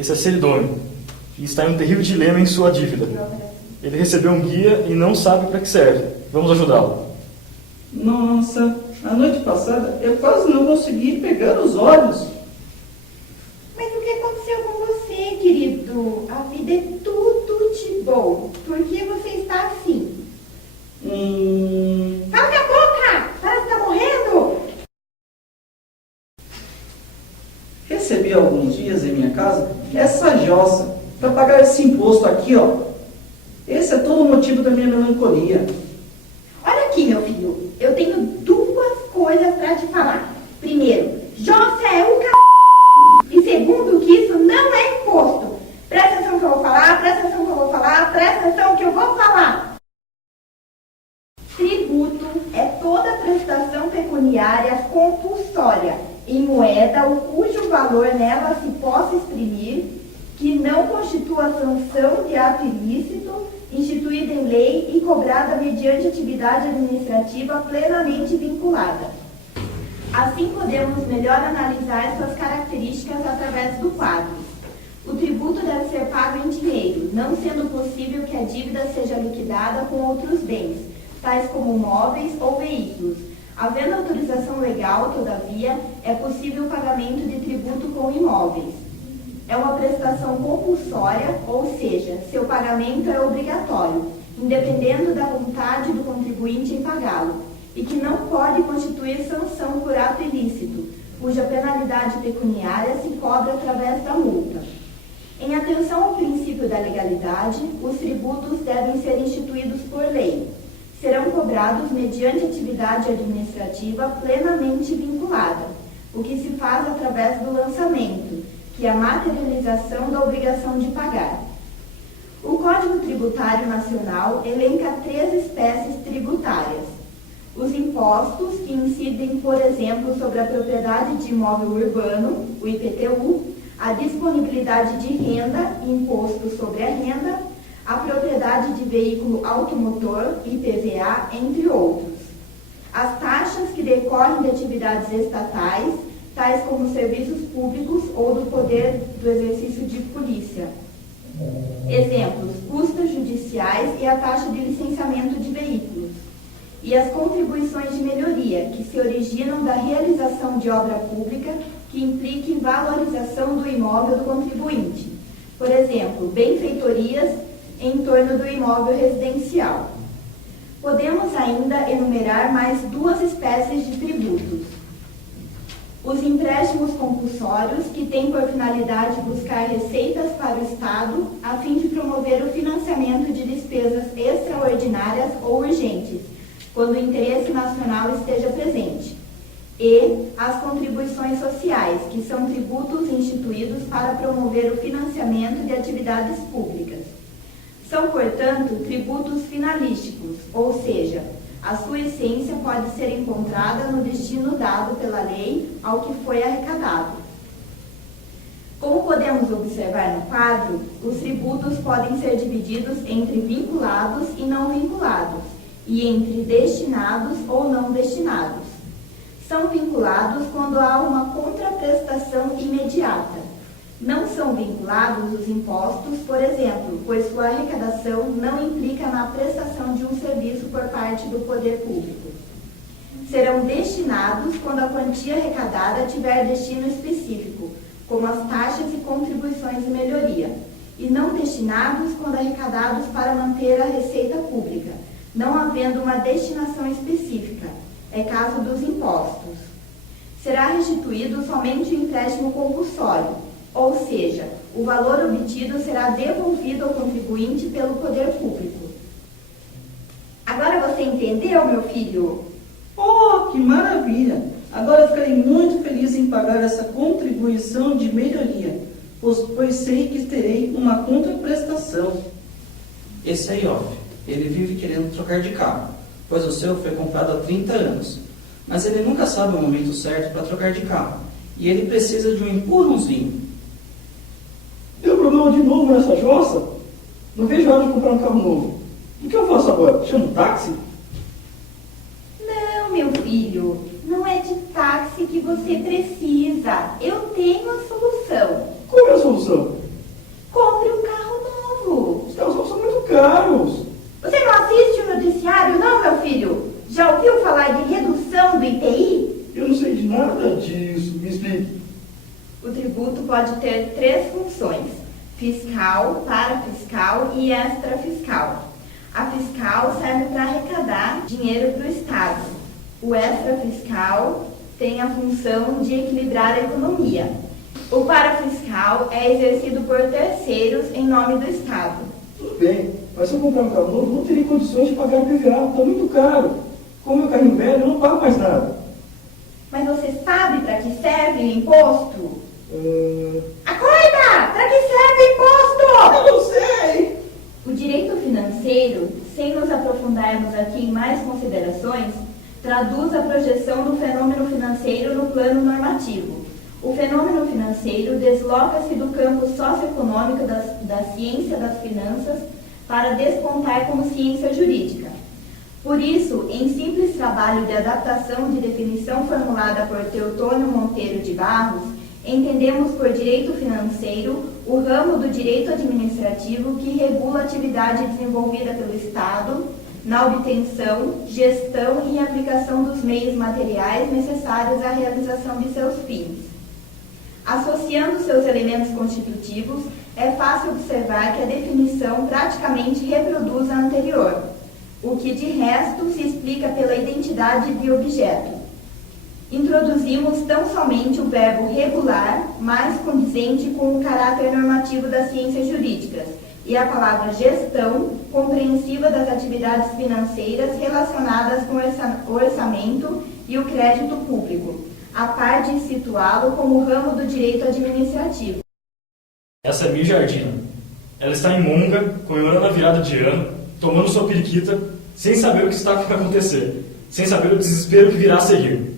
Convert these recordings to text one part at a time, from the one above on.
Esse é Seridônio e está em um terrível dilema em sua dívida. Ele recebeu um guia e não sabe para que serve. Vamos ajudá-lo. Nossa, a noite passada eu quase não consegui pegar os olhos. Mas o que aconteceu com você, querido? A vida é tudo de bom. Por que você está assim? Cala a boca! Parece que está morrendo! Recebi há alguns dias em minha casa essa jossa para pagar esse imposto aqui, ó. Esse é todo o motivo da minha melancolia. Olha aqui, meu filho. Eu tenho duas coisas para te falar. Primeiro, jossa é o c... E segundo, que isso não é imposto. Presta atenção que eu vou falar, presta atenção que eu vou falar, presta atenção que eu vou falar. Tributo é toda prestação pecuniária compulsória em moeda ou cujo valor nela se possa exprimir, que não constitua sanção de ato ilícito, instituída em lei e cobrada mediante atividade administrativa plenamente vinculada. Assim podemos melhor analisar suas características através do quadro. O tributo deve ser pago em dinheiro, não sendo possível que a dívida seja liquidada com outros bens, tais como móveis ou veículos. Havendo autorização legal, todavia, é possível o pagamento de tributo com imóveis. É uma prestação compulsória, ou seja, seu pagamento é obrigatório, independendo da vontade do contribuinte em pagá-lo, e que não pode constituir sanção por ato ilícito, cuja penalidade pecuniária se cobra através da multa. Em atenção ao princípio da legalidade, os tributos devem ser instituídos por lei. Serão cobrados mediante atividade administrativa plenamente vinculada, o que se faz através do lançamento, que é a materialização da obrigação de pagar. O Código Tributário Nacional elenca 3 espécies tributárias. Os impostos, que incidem, por exemplo, sobre a propriedade de imóvel urbano, o IPTU, a disponibilidade de renda, imposto sobre a renda, a propriedade de veículo automotor, IPVA, entre outros. As taxas que decorrem de atividades estatais, tais como serviços públicos ou do poder do exercício de polícia. Exemplos, custas judiciais e a taxa de licenciamento de veículos. E as contribuições de melhoria, que se originam da realização de obra pública que implique valorização do imóvel do contribuinte. Por exemplo, benfeitorias em torno do imóvel residencial. Podemos ainda enumerar mais 2 espécies de tributos. Os empréstimos compulsórios, que têm por finalidade buscar receitas para o Estado, a fim de promover o financiamento de despesas extraordinárias ou urgentes, quando o interesse nacional esteja presente. E as contribuições sociais, que são tributos instituídos para promover o financiamento de atividades públicas. São, portanto, tributos finalísticos, ou seja, a sua essência pode ser encontrada no destino dado pela lei ao que foi arrecadado. Como podemos observar no quadro, os tributos podem ser divididos entre vinculados e não vinculados, e entre destinados ou não destinados. São vinculados quando há uma contraprestação imediata. Não são vinculados os impostos, por exemplo, pois sua arrecadação não implica na prestação de um serviço por parte do poder público. Serão destinados quando a quantia arrecadada tiver destino específico, como as taxas e contribuições de melhoria, e não destinados quando arrecadados para manter a receita pública, não havendo uma destinação específica, é caso dos impostos. Será restituído somente o empréstimo compulsório, ou seja, o valor obtido será devolvido ao contribuinte pelo poder público. Agora você entendeu, meu filho? Oh, que maravilha! Agora ficarei muito feliz em pagar essa contribuição de melhoria, pois sei que terei uma contraprestação. Esse aí, ó, ele vive querendo trocar de carro, pois o seu foi comprado há 30 anos. Mas ele nunca sabe o momento certo para trocar de carro, e ele precisa de um empurrãozinho. Deu problema de novo nessa jossa? Não vejo a hora de comprar um carro novo. O que eu faço agora? Chamo um táxi? Não, meu filho, não é de táxi que você precisa. Eu tenho a solução. Qual é a solução? tributo pode ter três funções: fiscal, parafiscal e extrafiscal. A fiscal serve para arrecadar dinheiro para o Estado. O extrafiscal tem a função de equilibrar a economia. O parafiscal é exercido por terceiros em nome do Estado. Tudo bem, mas se eu comprar um carro novo, não terei condições de pagar o IPVA, está muito caro. Com o meu carrinho velho, eu não pago mais nada. Mas você sabe para que serve o imposto? Acorda! Para que serve o imposto? Eu não sei! O direito financeiro, sem nos aprofundarmos aqui em mais considerações, traduz a projeção do fenômeno financeiro no plano normativo. O fenômeno financeiro desloca-se do campo socioeconômico da ciência das finanças para despontar como ciência jurídica. Por isso, em simples trabalho de adaptação de definição formulada por Teotônio Monteiro de Barros, entendemos por direito financeiro o ramo do direito administrativo que regula a atividade desenvolvida pelo Estado na obtenção, gestão e aplicação dos meios materiais necessários à realização de seus fins. Associando seus elementos constitutivos, é fácil observar que a definição praticamente reproduz a anterior, o que de resto se explica pela identidade de objeto. Introduzimos tão somente o verbo regular, mais condizente com o caráter normativo das ciências jurídicas, e a palavra gestão, compreensiva das atividades financeiras relacionadas com o orçamento e o crédito público, a par de situá-lo como ramo do direito administrativo. Essa é Mir Jardina. Ela está em Monga, comemorando a virada de ano, tomando sua periquita, sem saber o que está por acontecer, sem saber o desespero que virá a seguir.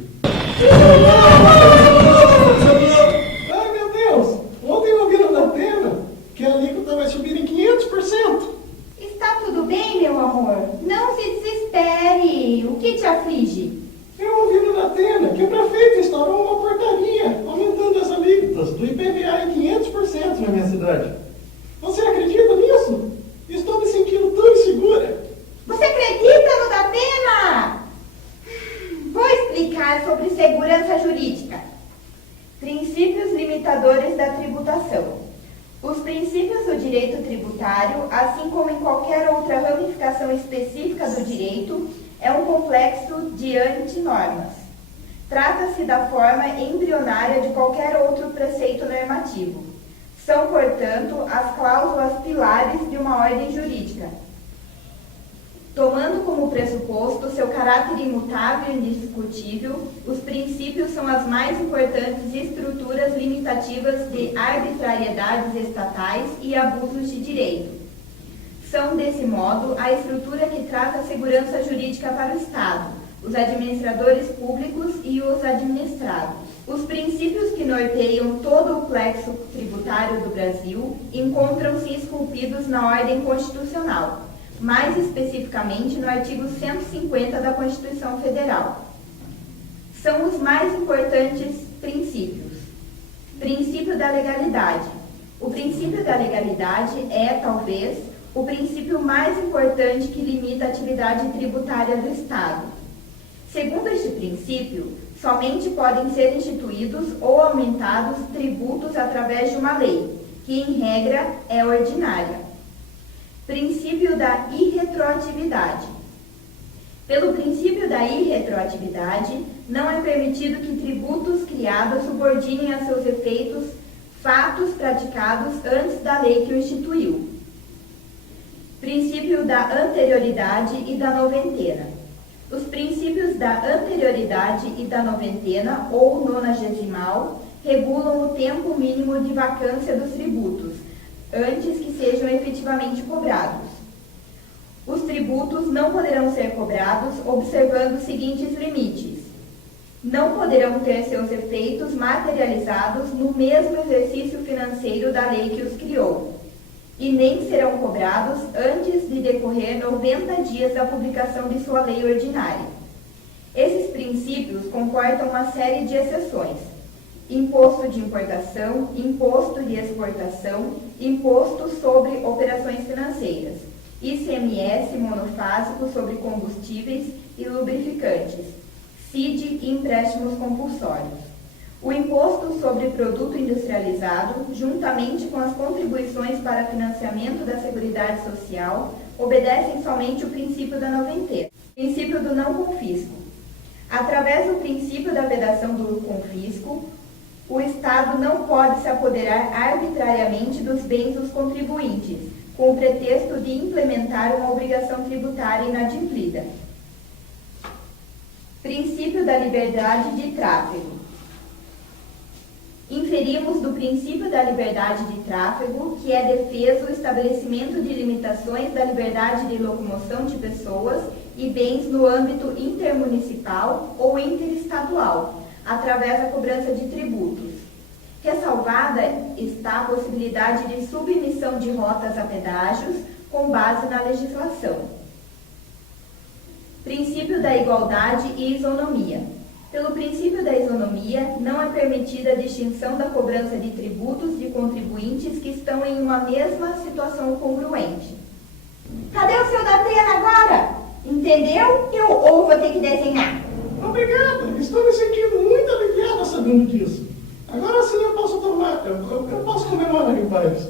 Ai, meu Deus! Ontem eu ouvi na Atena que a alíquota vai subir em 500%. Está tudo bem, meu amor? Não se desespere. O que te aflige? Eu ouvi na Atena que o prefeito instaurou uma portaria aumentando as alíquotas do IPVA em 500% na minha cidade. Você acredita nisso? Estou me sentindo tão insegura. Você acredita no Datena? Vou explicar sobre segurança jurídica. Princípios limitadores da tributação. Os princípios do direito tributário, assim como em qualquer outra ramificação específica do direito, é um complexo de antinormas. Trata-se da forma embrionária de qualquer outro preceito normativo. São, portanto, as cláusulas pilares de uma ordem jurídica. Tomando como pressuposto seu caráter imutável e indiscutível, os princípios são as mais importantes estruturas limitativas de arbitrariedades estatais e abusos de direito. São, desse modo, a estrutura que traz a segurança jurídica para o Estado, os administradores públicos e os administrados. Os princípios que norteiam todo o plexo tributário do Brasil encontram-se esculpidos na ordem constitucional, mais especificamente no artigo 150 da Constituição Federal. São os mais importantes princípios. Princípio da legalidade. O princípio da legalidade é, talvez, o princípio mais importante que limita a atividade tributária do Estado. Segundo este princípio, somente podem ser instituídos ou aumentados tributos através de uma lei, que, em regra, é ordinária. Princípio da irretroatividade. Pelo princípio da irretroatividade, não é permitido que tributos criados subordinem a seus efeitos fatos praticados antes da lei que o instituiu. Princípio da anterioridade e da noventena. Os princípios da anterioridade e da noventena, ou nonagesimal, regulam o tempo mínimo de vacância dos tributos, antes que sejam efetivamente cobrados. Os tributos não poderão ser cobrados observando os seguintes limites. Não poderão ter seus efeitos materializados no mesmo exercício financeiro da lei que os criou, e nem serão cobrados antes de decorrer 90 dias da publicação de sua lei ordinária. Esses princípios comportam uma série de exceções: imposto de importação, imposto de exportação, imposto sobre operações financeiras, ICMS monofásico sobre combustíveis e lubrificantes, CID e empréstimos compulsórios. O imposto sobre produto industrializado, juntamente com as contribuições para financiamento da Seguridade Social, obedecem somente o princípio da noventena, princípio do não confisco. Através do princípio da vedação do confisco, o Estado não pode se apoderar arbitrariamente dos bens dos contribuintes, com o pretexto de implementar uma obrigação tributária inadimplida. Princípio da liberdade de tráfego. Inferimos do princípio da liberdade de tráfego que é defeso o estabelecimento de limitações da liberdade de locomoção de pessoas e bens no âmbito intermunicipal ou interestadual, através da cobrança de tributos. Ressalvada está a possibilidade de submissão de rotas a pedágios com base na legislação. Princípio da igualdade e isonomia. Pelo princípio da isonomia, não é permitida a distinção da cobrança de tributos de contribuintes que estão em uma mesma situação congruente. Cadê o seu Datena agora? Entendeu? Ou vou ter que desenhar? Obrigado, estou me sentindo muito aliviada sabendo disso. Agora sim eu posso comemorar em paz.